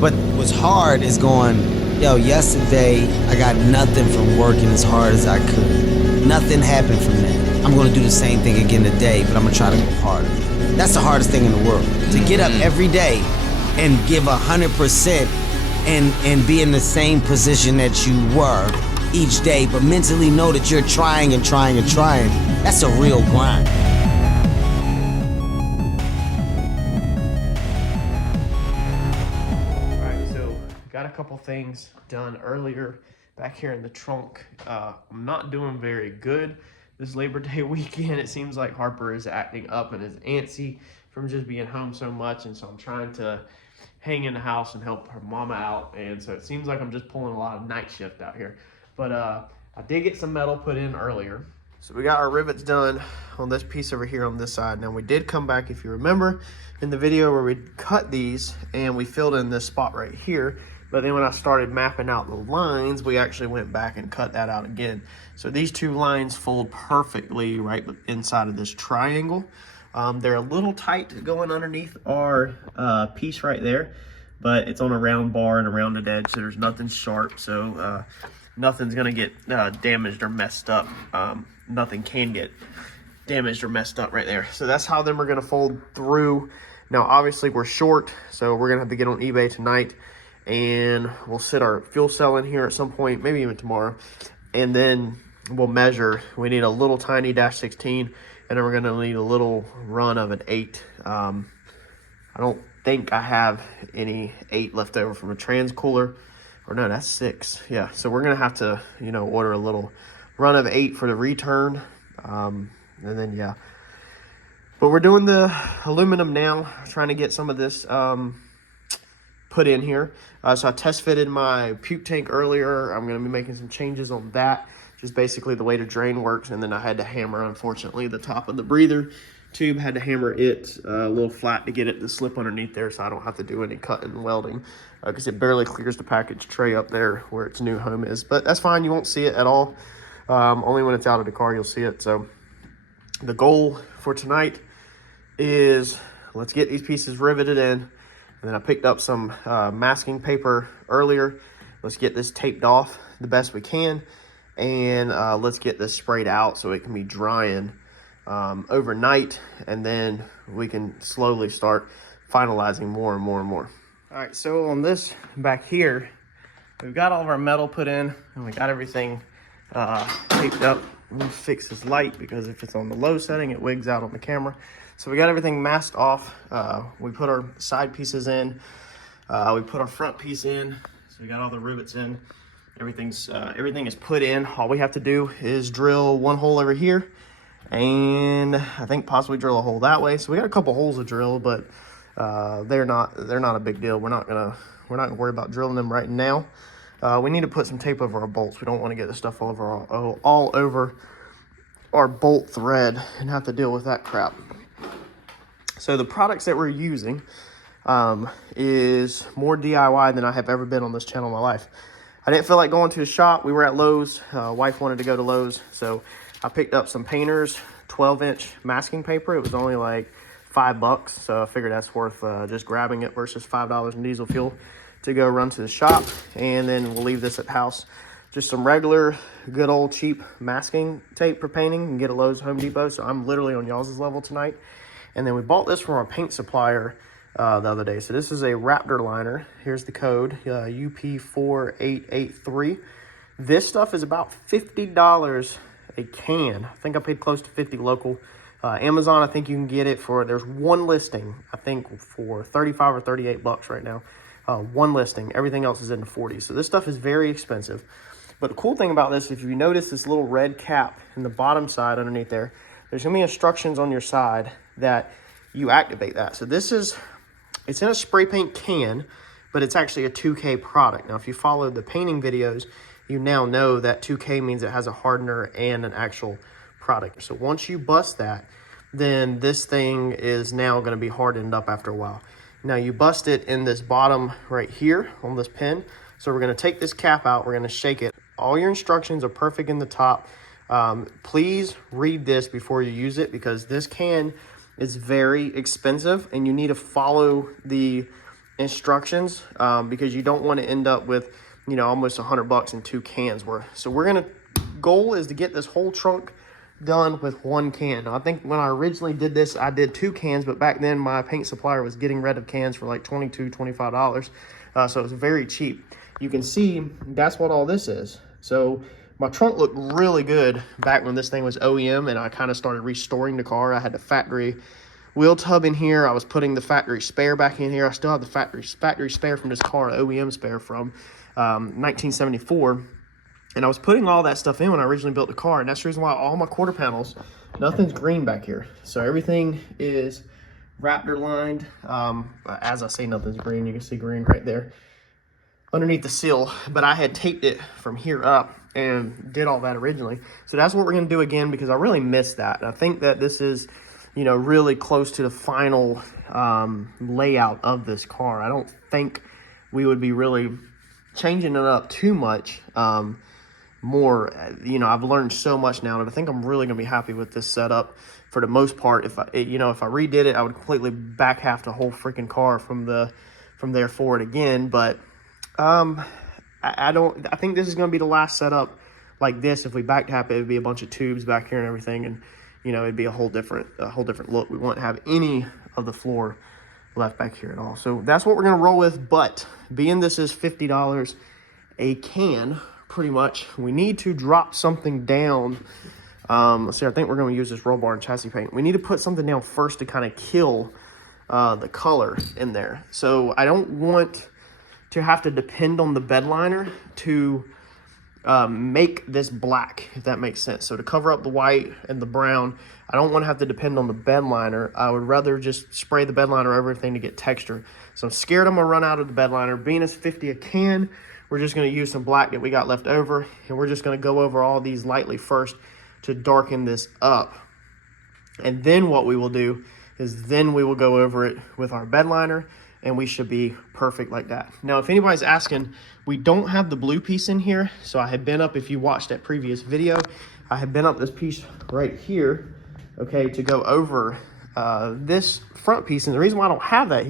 But what's hard is going, yo, yesterday I got nothing from working as hard as I could. Nothing happened from that. I'm gonna do the same thing again today, but I'm gonna try to go harder. That's the hardest thing in the world. To get up every day and give 100% and be in the same position that you were each day, but mentally know that you're trying and trying and trying. That's a real grind. Got a couple things done earlier back here in the trunk. I'm not doing very good this Labor Day weekend. It seems like Harper is acting up and is antsy from just being home so much, and so I'm trying to hang in the house and help her mama out, and so it seems like I'm just pulling a lot of night shift out here. But I did get some metal put in earlier. So we got our rivets done on this piece over here on this side. Now we did come back, if you remember, in the video where we cut these and we filled in this spot right here. But then when I started mapping out the lines, we actually went back and cut that out again. So these two lines fold perfectly right inside of this triangle. They're a little tight going underneath our piece right there, but it's on a round bar and a rounded edge, so there's nothing sharp. So nothing's gonna get damaged or messed up. Nothing can get damaged or messed up right there. So that's how them are gonna fold through. Now, obviously we're short, so we're gonna have to get on eBay tonight, and we'll sit our fuel cell in here at some point, maybe even tomorrow, and then we'll measure. We need a little tiny -16, and then we're gonna need a little run of an 8. I don't think I have any 8 left over from a trans cooler, or no, that's 6. Yeah, so we're gonna have to, you know, order a little run of 8 for the return, and then yeah. But we're doing the aluminum now, trying to get some of this put in here. So I test fitted my puke tank earlier. I'm going to be making some changes on that, just basically the way the drain works. And then I had to hammer, unfortunately, the top of the breather tube, had to hammer it a little flat to get it to slip underneath there, so I don't have to do any cutting and welding, because it barely clears the package tray up there where its new home is. But that's fine, you won't see it at all. Only when it's out of the car you'll see it. So the goal for tonight is, let's get these pieces riveted in. And then I picked up some masking paper earlier. Let's get this taped off the best we can. And let's get this sprayed out so it can be drying overnight. And then we can slowly start finalizing more and more and more. All right, so on this back here, we've got all of our metal put in, and we got everything taped up. Let me fix this light, because if it's on the low setting, it wigs out on the camera. So we got everything masked off. We put our side pieces in. We put our front piece in. So we got all the rivets in. Everything is put in. All we have to do is drill one hole over here, and I think possibly drill a hole that way. So we got a couple holes to drill, but they're not a big deal. We're not gonna worry about drilling them right now. We need to put some tape over our bolts. We don't want to get the stuff all over our bolt thread and have to deal with that crap. So the products that we're using is more DIY than I have ever been on this channel in my life. I didn't feel like going to the shop. We were at Lowe's. Wife wanted to go to Lowe's, so I picked up some Painters 12-inch masking paper. It was only like $5, so I figured that's worth just grabbing it versus $5 in diesel fuel to go run to the shop. And then we'll leave this at the house. Just some regular, good old cheap masking tape for painting. You can get at Lowe's, Home Depot. So I'm literally on y'all's level tonight. And then we bought this from our paint supplier the other day. So this is a Raptor liner. Here's the code, UP4883. This stuff is about $50 a can. I think I paid close to $50 local. Amazon, I think you can get it for, there's one listing, I think for $35 or $38 right now. One listing. Everything else is in the 40s. So this stuff is very expensive. But the cool thing about this, if you notice this little red cap in the bottom side underneath there, there's going to be instructions on your side that you activate that. So this is, it's in a spray paint can, but it's actually a 2K product. Now, if you followed the painting videos, you now know that 2K means it has a hardener and an actual product. So once you bust that, then this thing is now going to be hardened up after a while. Now you bust it in this bottom right here on this pin. So we're going to take this cap out. We're going to shake it. All your instructions are perfect in the top. Please read this before you use it, because this can is very expensive and you need to follow the instructions because you don't want to end up with, you know, almost $100 in 2 cans worth. So we're gonna, goal is to get this whole trunk done with 1 can. Now, I think when I originally did this, I did 2 cans, but back then my paint supplier was getting rid of cans for like $22, $25. So it was very cheap. You can see that's what all this is. So my trunk looked really good back when this thing was OEM and I kind of started restoring the car. I had the factory wheel tub in here. I was putting the factory spare back in here. I still have the factory spare from this car, OEM spare from 1974. And I was putting all that stuff in when I originally built the car. And that's the reason why all my quarter panels, nothing's green back here. So everything is Raptor lined. As I say, nothing's green. You can see green right there underneath the seal. But I had taped it from here up and did all that originally. So that's what we're gonna do again because I really missed that. And I think that this is, you know, really close to the final layout of this car. I don't think we would be really changing it up too much more. You know, I've learned so much now that I think I'm really gonna be happy with this setup for the most part. If I, you know, if I redid it, I would completely back half the whole freaking car from there forward again. But I think this is gonna be the last setup like this. If we back tap it, it'd be a bunch of tubes back here and everything, and you know, it'd be a whole different look. We won't have any of the floor left back here at all. So that's what we're gonna roll with. But being this is $50 a can, pretty much, we need to drop something down. Let's see, I think we're gonna use this roll bar and chassis paint. We need to put something down first to kind of kill the color in there. So I don't want to have to depend on the bed liner to make this black, if that makes sense. So to cover up the white and the brown, I don't want to have to depend on the bed liner. I would rather just spray the bed liner over everything to get texture. So I'm scared I'm gonna run out of the bed liner. Being it's 50 a can, we're just gonna use some black that we got left over, and we're just gonna go over all these lightly first to darken this up. And then what we will do is then we will go over it with our bed liner, and we should be perfect like that. Now, if anybody's asking, we don't have the blue piece in here. So I had been up, if you watched that previous video, I had been up this piece right here, okay, to go over this front piece. And the reason why I don't have that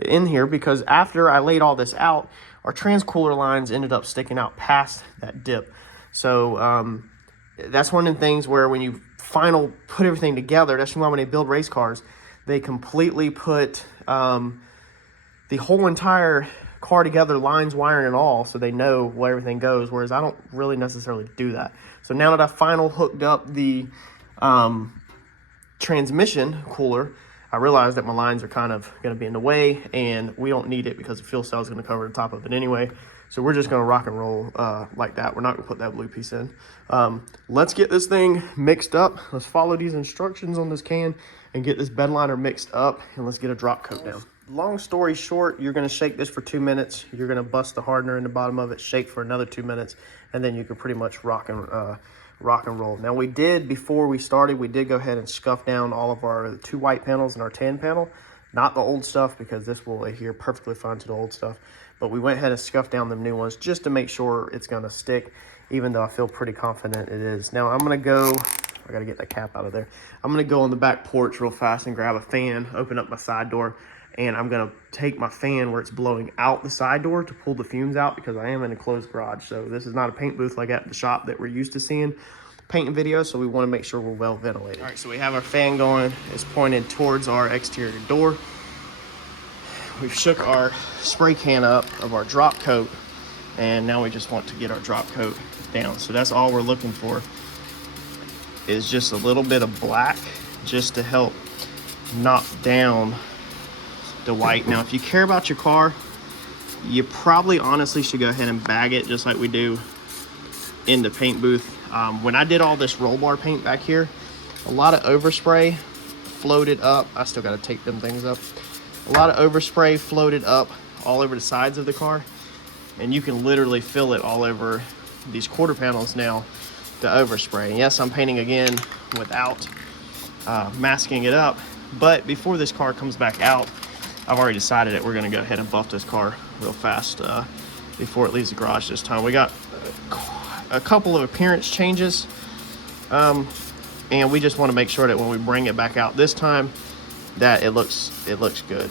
in here, because after I laid all this out, our transcooler lines ended up sticking out past that dip. So that's one of the things where when you put everything together, that's why when they build race cars, they completely put the whole entire car together, lines, wiring, and all, so they know where everything goes, whereas I don't really necessarily do that. So now that I hooked up the transmission cooler, I realized that my lines are kind of going to be in the way, and we don't need it because the fuel cell is going to cover the top of it anyway. So we're just going to rock and roll like that. We're not going to put that blue piece in. Let's get this thing mixed up. Let's follow these instructions on this can and get this bed liner mixed up, and let's get a drop coat down. Long story short, you're going to shake this for 2 minutes. You're going to bust the hardener in the bottom of it, shake for another 2 minutes, and then you can pretty much rock and roll. Now, before we started, we did go ahead and scuff down all of our 2 white panels and our tan panel. Not the old stuff, because this will adhere perfectly fine to the old stuff. But we went ahead and scuffed down the new ones just to make sure it's going to stick, even though I feel pretty confident it is. Now, I'm going to go, I got to get that cap out of there. I'm going to go on the back porch real fast and grab a fan, open up my side door, and I'm going to take my fan where it's blowing out the side door to pull the fumes out, because I am in a closed garage. So this is not a paint booth like at the shop that we're used to seeing painting videos, so we want to make sure we're well ventilated. All right, so we have our fan going. It's pointed towards our exterior door. We've shook our spray can up of our drop coat, and now we just want to get our drop coat down. So that's all we're looking for, is just a little bit of black just to help knock down the white. Now, if you care about your car, you probably honestly should go ahead and bag it just like we do in the paint booth. When I did all this roll bar paint back here, a lot of overspray floated up. I still got to tape them things up. A lot of overspray floated up all over the sides of the car, and you can literally feel it all over these quarter panels now, the overspray. And yes, I'm painting again without masking it up, but before this car comes back out, I've already decided that we're going to go ahead and buff this car real fast before it leaves the garage this time. We got a couple of appearance changes, and we just want to make sure that when we bring it back out this time, that it looks good.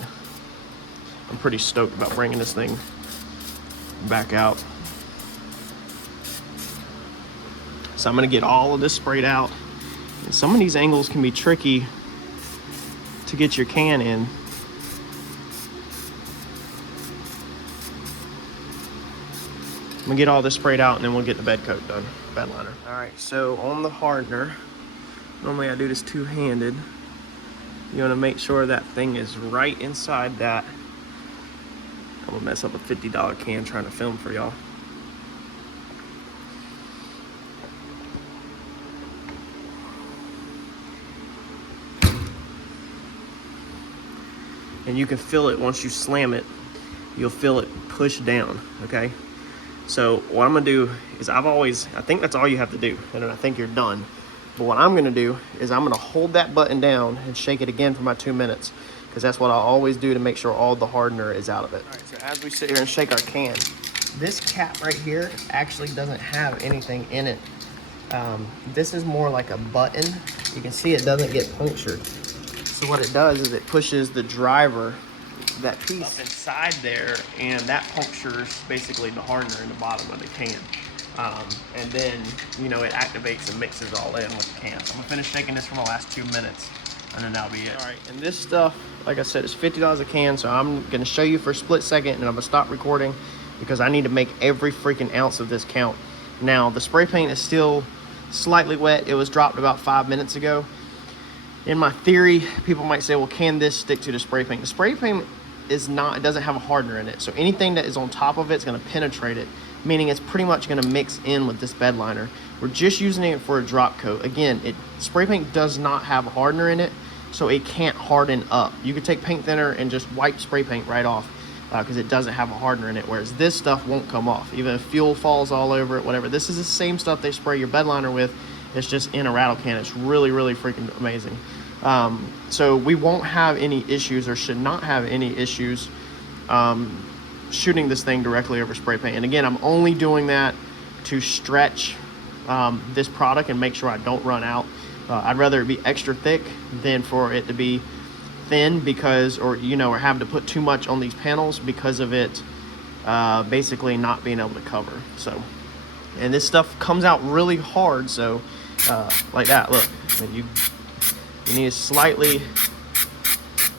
I'm pretty stoked about bringing this thing back out. So I'm gonna get all of this sprayed out. And some of these angles can be tricky to get your can in. I'm gonna get all this sprayed out and then we'll get the bed coat done, bed liner. All right, so on the hardener, normally I do this two-handed. You wanna make sure that thing is right inside that. I'm gonna mess up a $50 can trying to film for y'all. And you can feel it once you slam it, you'll feel it push down, okay? So what I'm gonna do is I think that's all you have to do, and then I think you're done. But what I'm gonna do is I'm gonna hold that button down and shake it again for my 2 minutes, because that's what I always do to make sure all the hardener is out of it. All right, so as we sit here and shake our can, this cap right here actually doesn't have anything in it. This is more like a button. You can see it doesn't get punctured. So what it does is it pushes the driver, that piece up inside there, and that punctures basically the hardener in the bottom of the can. And then, you know, it activates and mixes all in with the can. So I'm gonna finish shaking this for my last 2 minutes, and then that'll be it. All right, and this stuff, like I said, is $50 a can, so I'm gonna show you for a split second, and I'm gonna stop recording because I need to make every freaking ounce of this count. Now, the spray paint is still slightly wet. It was dropped about 5 minutes ago. In my theory, people might say, well, can this stick to the spray paint? The spray paint is not, it doesn't have a hardener in it. So anything that is on top of it is gonna penetrate it, meaning it's pretty much gonna mix in with this bed liner. We're just using it for a drop coat. Again, spray paint does not have a hardener in it, so it can't harden up. You could take paint thinner and just wipe spray paint right off because it doesn't have a hardener in it, whereas this stuff won't come off. Even if fuel falls all over it, whatever. This is the same stuff they spray your bed liner with. It's just in a rattle can. It's really, really freaking amazing. So we won't have any issues, or should not have any issues shooting this thing directly over spray paint. And again, I'm only doing that to stretch this product and make sure I don't run out. I'd rather it be extra thick than for it to be thin, because, or have to put too much on these panels because of it basically not being able to cover. So, and this stuff comes out really hard. So like that, look, and you need to slightly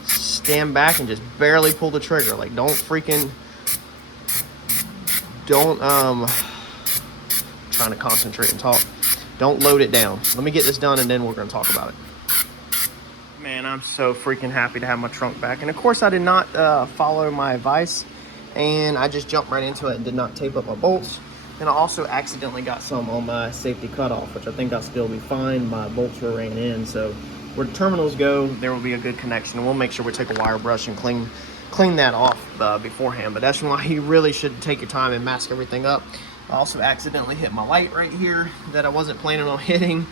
stand back and just barely pull the trigger. Like, don't trying to concentrate and talk. Don't load it down. Let me get this done and then we're gonna talk about it. Man, I'm so freaking happy to have my trunk back. And of course I did not follow my advice, and I just jumped right into it and did not tape up my bolts. And I also accidentally got some on my safety cutoff, which I think I'll still be fine. My bolts were ran in, so where the terminals go, there will be a good connection. And we'll make sure we take a wire brush and clean that off beforehand. But that's why you really should take your time and mask everything up. I also accidentally hit my light right here that I wasn't planning on hitting.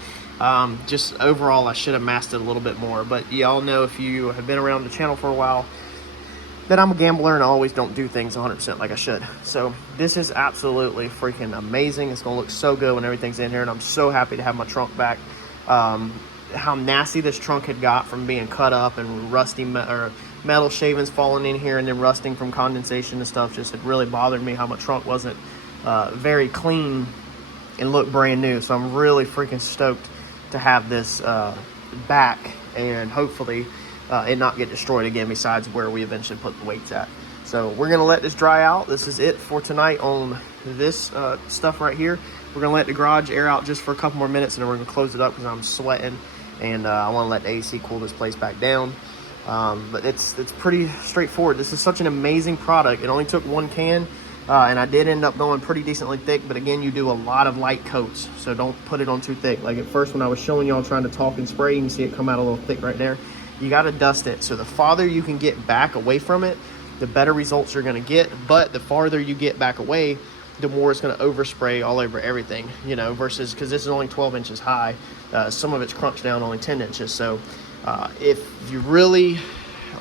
Just overall, I should have masked it a little bit more. But y'all know, if you have been around the channel for a while, that I'm a gambler and I always don't do things 100% like I should. So this is absolutely freaking amazing. It's gonna look so good when everything's in here, and I'm so happy to have my trunk back. How nasty this trunk had got from being cut up and rusty metal shavings falling in here and then rusting from condensation and stuff just had really bothered me. How my trunk wasn't very clean and looked brand new. So I'm really freaking stoked to have this back, and hopefully it not get destroyed again, besides where we eventually put the weights at. So we're gonna let this dry out. This is it for tonight on this stuff right here. We're gonna let the garage air out just for a couple more minutes, and then we're gonna close it up because I'm sweating, and I want to let the AC cool this place back down. But it's pretty straightforward. This is such an amazing product. It only took one can, and I did end up going pretty decently thick. But again, you do a lot of light coats, so don't put it on too thick. Like at first when I was showing y'all trying to talk and spray, you can see it come out a little thick right there. You got to dust it. So the farther you can get back away from it, the better results you're going to get. But the farther you get back away, the more it's going to overspray all over everything, versus, because this is only 12 inches high, some of it's crunched down only 10 inches. So if you really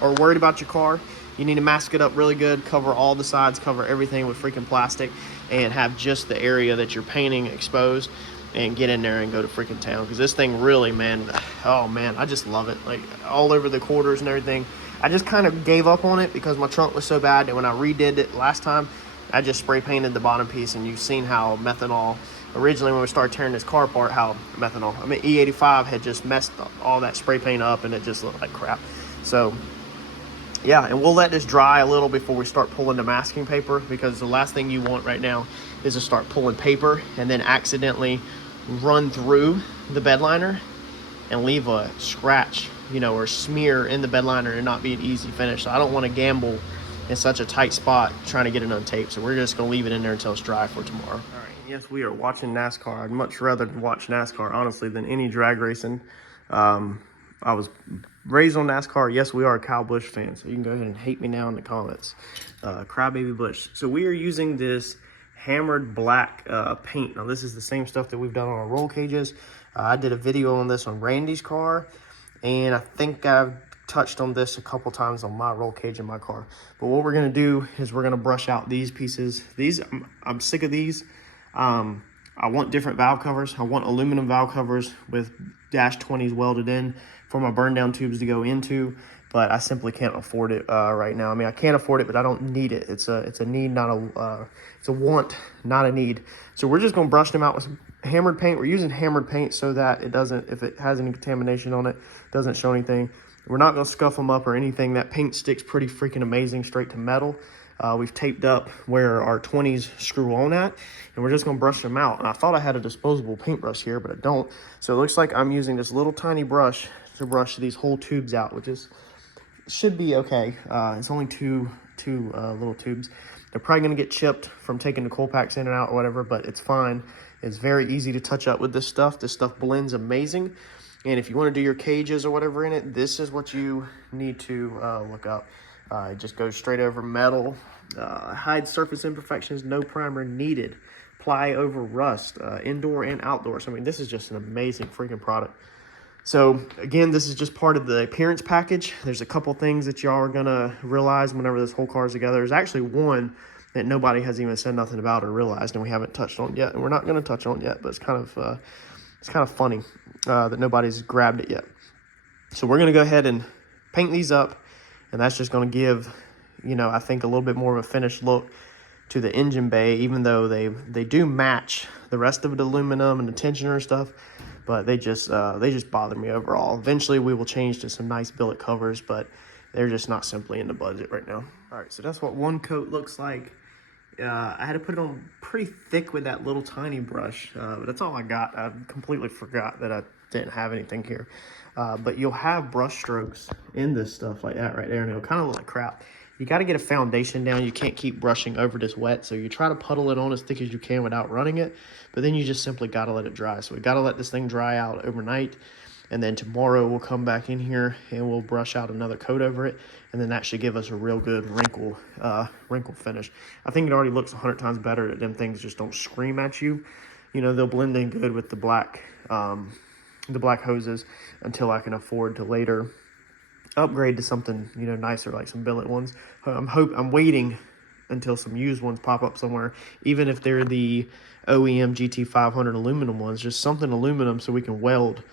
are worried about your car, you need to mask it up really good, cover all the sides, cover everything with freaking plastic, and have just the area that you're painting exposed, and get in there and go to freaking town. Because this thing really, man, oh man, I just love it. Like all over the quarters and everything. I just kind of gave up on it because my trunk was so bad that when I redid it last time, I just spray painted the bottom piece, and you've seen how methanol, originally when we started tearing this car apart, how methanol, I mean E85 had just messed all that spray paint up and it just looked like crap. So yeah, and we'll let this dry a little before we start pulling the masking paper, because the last thing you want right now is to start pulling paper and then accidentally run through the bed liner and leave a scratch, you know, or smear in the bed liner and not be an easy finish. So I don't want to gamble in such a tight spot trying to get it untaped. So we're just going to leave it in there until it's dry for tomorrow. All right, yes, we are watching NASCAR. I'd much rather watch NASCAR, honestly, than any drag racing. I was raised on NASCAR. Yes, we are Kyle Busch fans, so you can go ahead and hate me now in the comments. Crybaby Busch. So we are using this hammered black paint. Now this is the same stuff that we've done on our roll cages. I did a video on this on Randy's car, and I think I've touched on this a couple times on my roll cage in my car. But what we're gonna do is we're gonna brush out these pieces. These, I'm sick of these. I want different valve covers. I want aluminum valve covers with dash 20s welded in for my burn down tubes to go into, but I simply can't afford it right now. I mean, I can't afford it, but I don't need it. It's a need, not a, it's a want, not a need. So we're just gonna brush them out with some hammered paint. We're using hammered paint so that it doesn't, if it has any contamination on it, doesn't show anything. We're not gonna scuff them up or anything. That paint sticks pretty freaking amazing straight to metal. We've taped up where our 20s screw on at, and we're just gonna brush them out. And I thought I had a disposable paintbrush here, but I don't. So it looks like I'm using this little tiny brush to brush these whole tubes out, which is, should be okay. It's only two little tubes. They're probably gonna get chipped from taking the coal packs in and out or whatever, but it's fine. It's very easy to touch up with this stuff. This stuff blends amazing. And if you wanna do your cages or whatever in it, this is what you need to look up. It just goes straight over metal. Hide surface imperfections, no primer needed. Ply over rust, indoor and outdoor. So I mean, this is just an amazing freaking product. So again, this is just part of the appearance package. There's a couple things that y'all are gonna realize whenever this whole car is together. There's actually one that nobody has even said nothing about or realized, and we haven't touched on yet, and we're not gonna touch on it yet, but it's kind of funny that nobody's grabbed it yet. So we're gonna go ahead and paint these up, and that's just gonna give, you know, I think a little bit more of a finished look to the engine bay, even though they do match the rest of the aluminum and the tensioner and stuff, but they just bother me overall. Eventually we will change to some nice billet covers, but they're just not simply in the budget right now. All right, so that's what one coat looks like. I had to put it on pretty thick with that little tiny brush, but that's all I got. I completely forgot that I didn't have anything here. But you'll have brush strokes in this stuff like that right there, and it'll kind of look like crap. You got to get a foundation down. You can't keep brushing over this wet, so you try to puddle it on as thick as you can without running it, but then you just simply got to let it dry. So we got to let this thing dry out overnight, and then tomorrow we'll come back in here and we'll brush out another coat over it, and then that should give us a real good wrinkle finish. I think it already looks 100 times better that them things just don't scream at you. You know, they'll blend in good with the black hoses until I can afford to later upgrade to something, you know, nicer, like some billet ones. I'm waiting until some used ones pop up somewhere, even if they're the OEM GT500 aluminum ones, just something aluminum so we can weld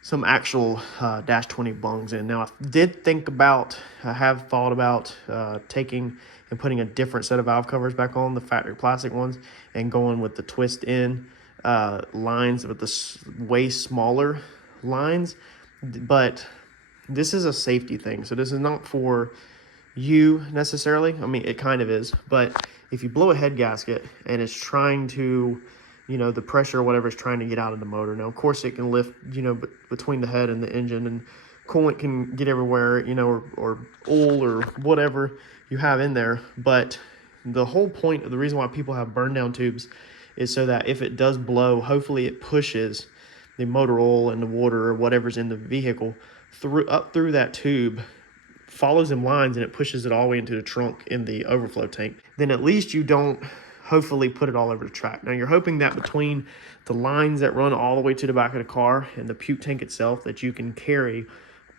some actual dash 20 bungs in. Now I have thought about taking and putting a different set of valve covers back on, the factory plastic ones, and going with the twist in lines with the way smaller lines. But this is a safety thing, so this is not for you necessarily. I mean, it kind of is, but if you blow a head gasket and it's trying to, you know, the pressure or whatever is trying to get out of the motor. Now, of course, it can lift, you know, between the head and the engine, and coolant can get everywhere, you know, or oil or whatever you have in there. But the whole point of the reason why people have burn down tubes is so that if it does blow, hopefully it pushes the motor oil and the water or whatever's in the vehicle up through that tube, follows them lines, and it pushes it all the way into the trunk in the overflow tank. Then at least you don't hopefully put it all over the track. Now you're hoping that between the lines that run all the way to the back of the car and the puke tank itself, that you can carry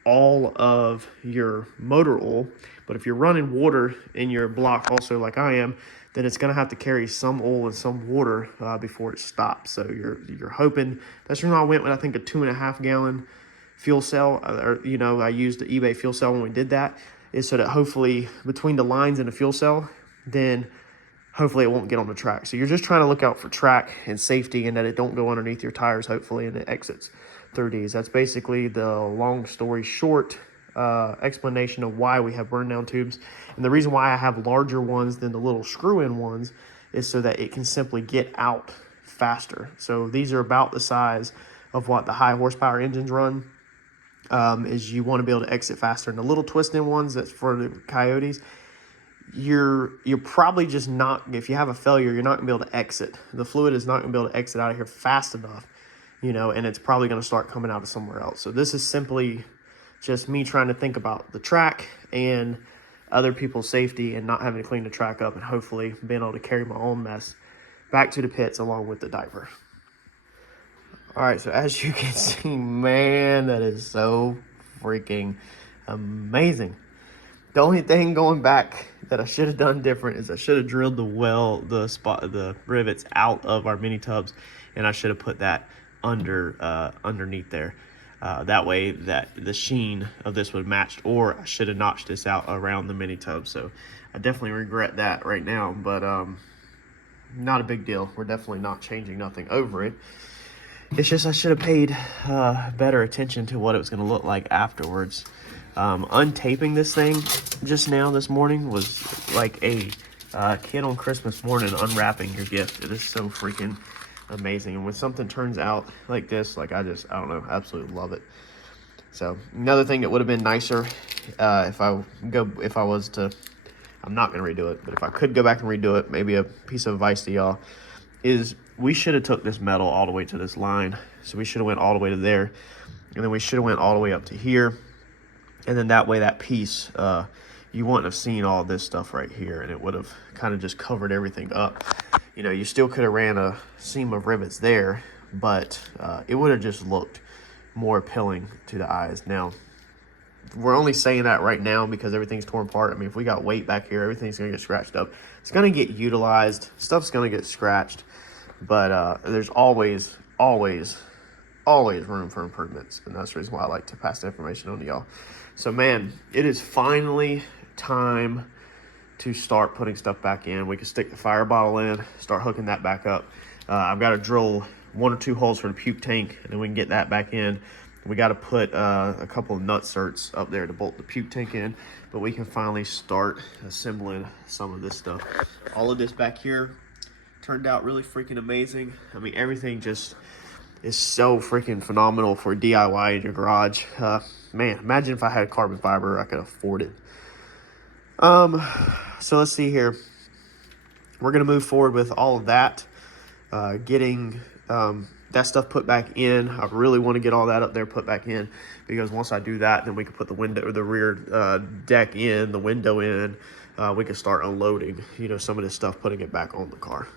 all of your motor oil. But if you're running water in your block also, like I am, then it's gonna have to carry some oil and some water before it stops. So you're hoping. That's the reason I went with, I think, a 2.5 gallon fuel cell, or, you know, I used the eBay fuel cell when we did that, is so that hopefully between the lines and the fuel cell, then hopefully it won't get on the track. So you're just trying to look out for track and safety, and that it don't go underneath your tires, hopefully, and it exits through these. That's basically the long story short explanation of why we have burn down tubes. And the reason why I have larger ones than the little screw-in ones is so that it can simply get out faster. So these are about the size of what the high horsepower engines run. Is you want to be able to exit faster. And the little twist-in ones, that's for the Coyotes, you're probably just not, if you have a failure, you're not gonna be able to exit. The fluid is not gonna be able to exit out of here fast enough, you know, and it's probably gonna start coming out of somewhere else. So this is simply just me trying to think about the track and other people's safety, and not having to clean the track up, and hopefully being able to carry my own mess back to the pits along with the diaper. All right, so as you can see, man, that is so freaking amazing. The only thing going back that I should have done different is I should have drilled the rivets out of our mini tubs, and I should have put that underneath there. That way that the sheen of this would match, or I should have notched this out around the mini tub. So I definitely regret that right now, but not a big deal. We're definitely not changing nothing over it. It's just I should have paid better attention to what it was going to look like afterwards. Untaping this thing just now this morning was like a kid on Christmas morning unwrapping your gift. It is so freaking amazing. And when something turns out like this, like I don't know, absolutely love it. So another thing that would have been nicer, if I was to, I'm not going to redo it, but if I could go back and redo it, maybe a piece of advice to y'all is we should have took this metal all the way to this line. So we should have went all the way to there, and then we should have went all the way up to here. And then that way, that piece, you wouldn't have seen all this stuff right here, and it would have kind of just covered everything up. You know, you still could have ran a seam of rivets there, but it would have just looked more appealing to the eyes. Now, we're only saying that right now because everything's torn apart. I mean, if we got weight back here, everything's going to get scratched up. It's going to get utilized. Stuff's going to get scratched. But there's always room for improvements. And that's the reason why I like to pass the information on to y'all. So, man, it is finally time to start putting stuff back in. We can stick the fire bottle in, start hooking that back up. I've got to drill 1 or 2 holes for the puke tank, and then we can get that back in. We got to put a couple of nut certs up there to bolt the puke tank in, but we can finally start assembling some of this stuff. All of this back here turned out really freaking amazing. I mean, everything just is so freaking phenomenal for DIY in your garage. Man, imagine if I had carbon fiber, I could afford it. So let's see here. We're going to move forward with all of that, getting that stuff put back in. I really want to get all that up there put back in, because once I do that, then we can put the window or the rear deck in, the window in. We can start unloading, you know, some of this stuff, putting it back on the car.